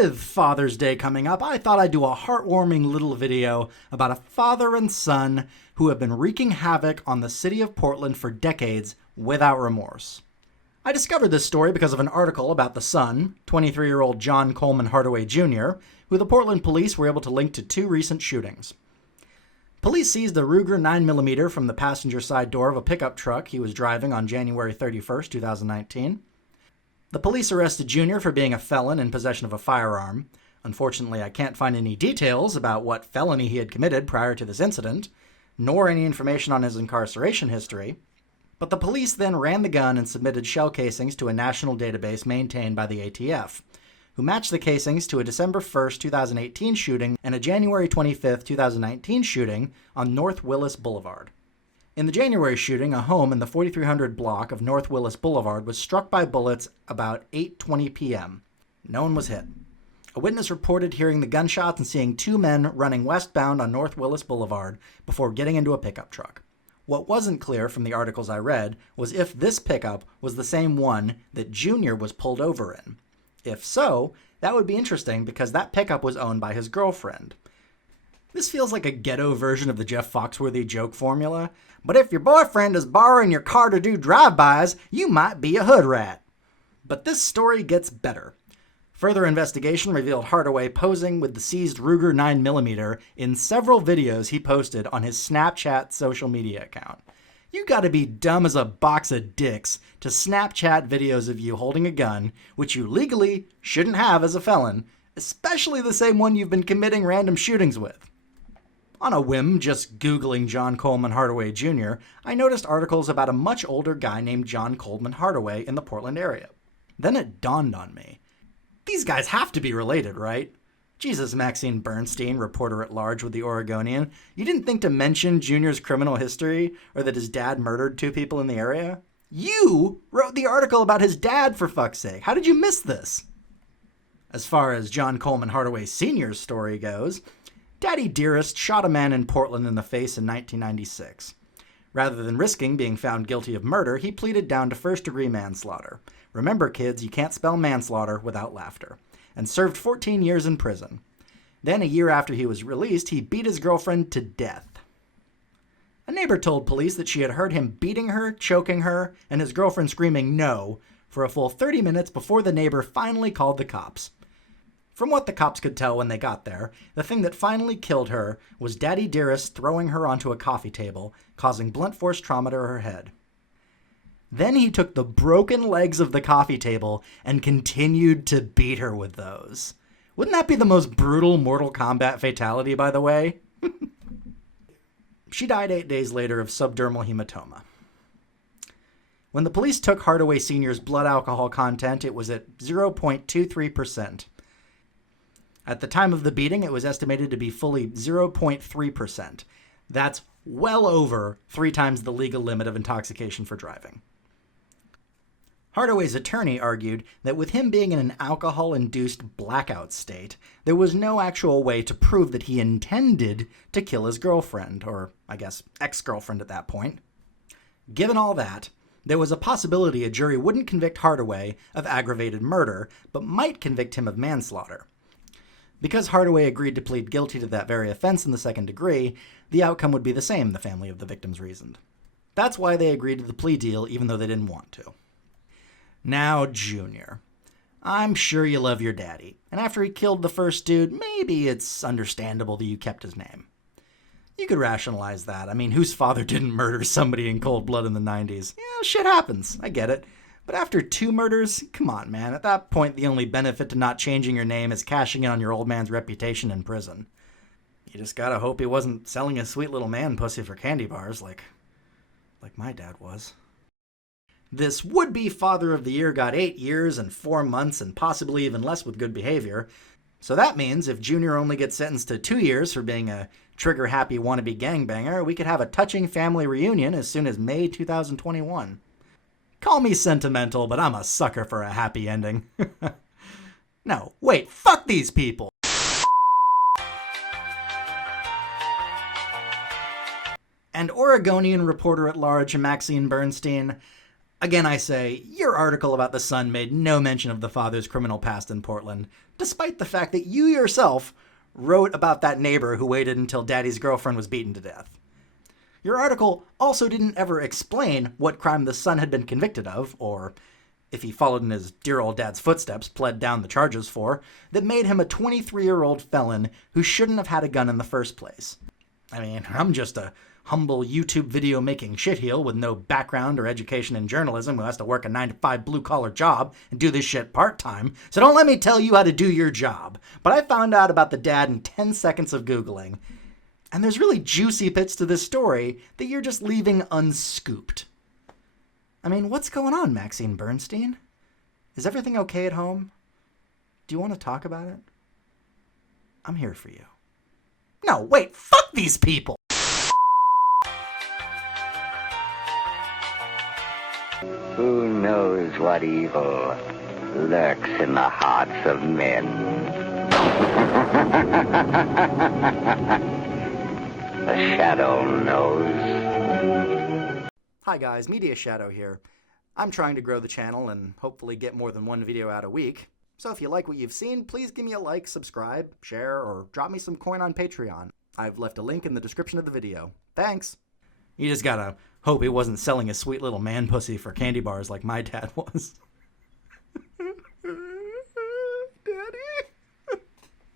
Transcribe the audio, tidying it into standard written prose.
With Father's Day coming up, I thought I'd do a heartwarming little video about a father and son who have been wreaking havoc on the city of Portland for decades without remorse. I discovered this story because of an article about the son, 23-year-old John Coleman Hardaway Jr., who the Portland police were able to link to 2 recent shootings. Police seized a Ruger 9mm from the passenger side door of a pickup truck he was driving on January 31st, 2019. The police arrested Jr. for being a felon in possession of a firearm. Unfortunately, I can't find any details about what felony he had committed prior to this incident, nor any information on his incarceration history. But the police then ran the gun and submitted shell casings to a national database maintained by the ATF, who matched the casings to a December 1st, 2018 shooting and a January 25th, 2019 shooting on North Willis Boulevard. In the January shooting, a home in the 4300 block of North Willis Boulevard was struck by bullets about 8:20 p.m. No one was hit. A witness reported hearing the gunshots and seeing 2 men running westbound on North Willis Boulevard before getting into a pickup truck. What wasn't clear from the articles I read was if this pickup was the same one that Junior was pulled over in. If so, that would be interesting because that pickup was owned by his girlfriend. This feels like a ghetto version of the Jeff Foxworthy joke formula, but if your boyfriend is borrowing your car to do drive-bys, you might be a hood rat. But this story gets better. Further investigation revealed Hardaway posing with the seized Ruger 9mm in several videos he posted on his Snapchat social media account. You gotta be dumb as a box of dicks to Snapchat videos of you holding a gun, which you legally shouldn't have as a felon, especially the same one you've been committing random shootings with. On a whim, just Googling John Coleman Hardaway Jr., I noticed articles about a much older guy named John Coleman Hardaway in the Portland area. Then it dawned on me. These guys have to be related, right? Jesus, Maxine Bernstein, reporter at large with the Oregonian. You didn't think to mention Junior's criminal history or that his dad murdered 2 people in the area? You wrote the article about his dad, for fuck's sake. How did you miss this? As far as John Coleman Hardaway Sr.'s story goes, Daddy Dearest shot a man in Portland in the face in 1996. Rather than risking being found guilty of murder, he pleaded down to first-degree manslaughter. Remember, kids, you can't spell manslaughter without laughter. And served 14 years in prison. Then, a year after he was released, he beat his girlfriend to death. A neighbor told police that she had heard him beating her, choking her, and his girlfriend screaming no for a full 30 minutes before the neighbor finally called the cops. From what the cops could tell when they got there, the thing that finally killed her was Daddy Dearest throwing her onto a coffee table, causing blunt force trauma to her head. Then he took the broken legs of the coffee table and continued to beat her with those. Wouldn't that be the most brutal Mortal Kombat fatality, by the way? She died 8 days later of subdermal hematoma. When the police took Hardaway Sr.'s blood alcohol content, it was at 0.23%. At the time of the beating, it was estimated to be fully 0.3%. That's well over 3 times the legal limit of intoxication for driving. Hardaway's attorney argued that with him being in an alcohol-induced blackout state, there was no actual way to prove that he intended to kill his girlfriend, or, I guess, ex-girlfriend at that point. Given all that, there was a possibility a jury wouldn't convict Hardaway of aggravated murder, but might convict him of manslaughter. Because Hardaway agreed to plead guilty to that very offense in the second degree, the outcome would be the same, the family of the victims reasoned. That's why they agreed to the plea deal, even though they didn't want to. Now, Junior. I'm sure you love your daddy, and after he killed the first dude, maybe it's understandable that you kept his name. You could rationalize that. I mean, whose father didn't murder somebody in cold blood in the 90s? Yeah, shit happens. I get it. But after 2 murders, come on, man. At that point, the only benefit to not changing your name is cashing in on your old man's reputation in prison. You just gotta hope he wasn't selling his sweet little man pussy for candy bars like my dad was. This would-be Father of the Year got 8 years and 4 months and possibly even less with good behavior. So that means if Junior only gets sentenced to 2 years for being a trigger-happy wannabe gangbanger, we could have a touching family reunion as soon as May 2021. Call me sentimental, but I'm a sucker for a happy ending. No, wait, fuck these people! And Oregonian reporter at large Maxine Bernstein, again I say, your article about the son made no mention of the father's criminal past in Portland. despite the fact that you yourself wrote about that neighbor who waited until daddy's girlfriend was beaten to death. Your article also didn't ever explain what crime the son had been convicted of, or if he followed in his dear old dad's footsteps, pled down the charges for, that made him a 23-year-old felon who shouldn't have had a gun in the first place. I mean, I'm just a humble YouTube video making shitheel with no background or education in journalism who has to work a 9-to-5 blue-collar job and do this shit part-time, so don't let me tell you how to do your job. But I found out about the dad in 10 seconds of Googling, and there's really juicy bits to this story that you're just leaving unscooped. I mean, what's going on, Maxine Bernstein? Is everything okay at home? Do you want to talk about it? I'm here for you. No, wait, fuck these people! Who knows what evil lurks in the hearts of men? The shadow knows. Hi guys, Media Shadow here. I'm trying to grow the channel and hopefully get more than one video out a week. So if you like what you've seen, please give me a like, subscribe, share, or drop me some coin on Patreon. I've left a link in the description of the video. Thanks! You just gotta hope he wasn't selling his sweet little man pussy for candy bars like my dad was.